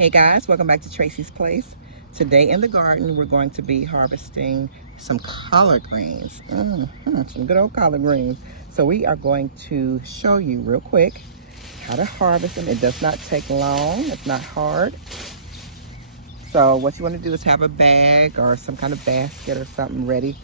Hey guys, welcome back to Tracie's Place. Today in the garden, we're going to be harvesting some collard greens. Some good old collard greens. So we are going to show you real quick how to harvest them. It does not take long, it's not hard. So what you want to do is have a bag or some kind of basket or something ready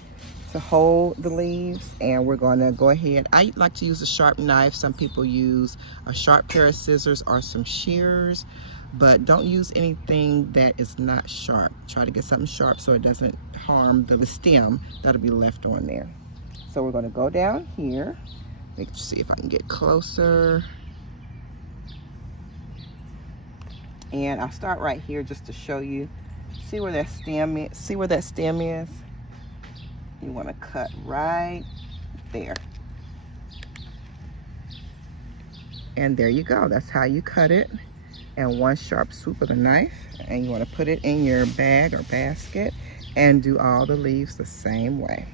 to hold the leaves, and we're going to go ahead. I like to use a sharp knife. Some people use a sharp pair of scissors or some shears, but don't use anything that is not sharp. Try to get something sharp so it doesn't harm the stem that'll be left on there. So we're going to go down here. Let's see if I can get closer. And I'll start right here just to show you. See where that stem is? See where that stem is? You want to cut right there. And there you go. That's how you cut it. And one sharp swoop of the knife, and you want to put it in your bag or basket and do all the leaves the same way.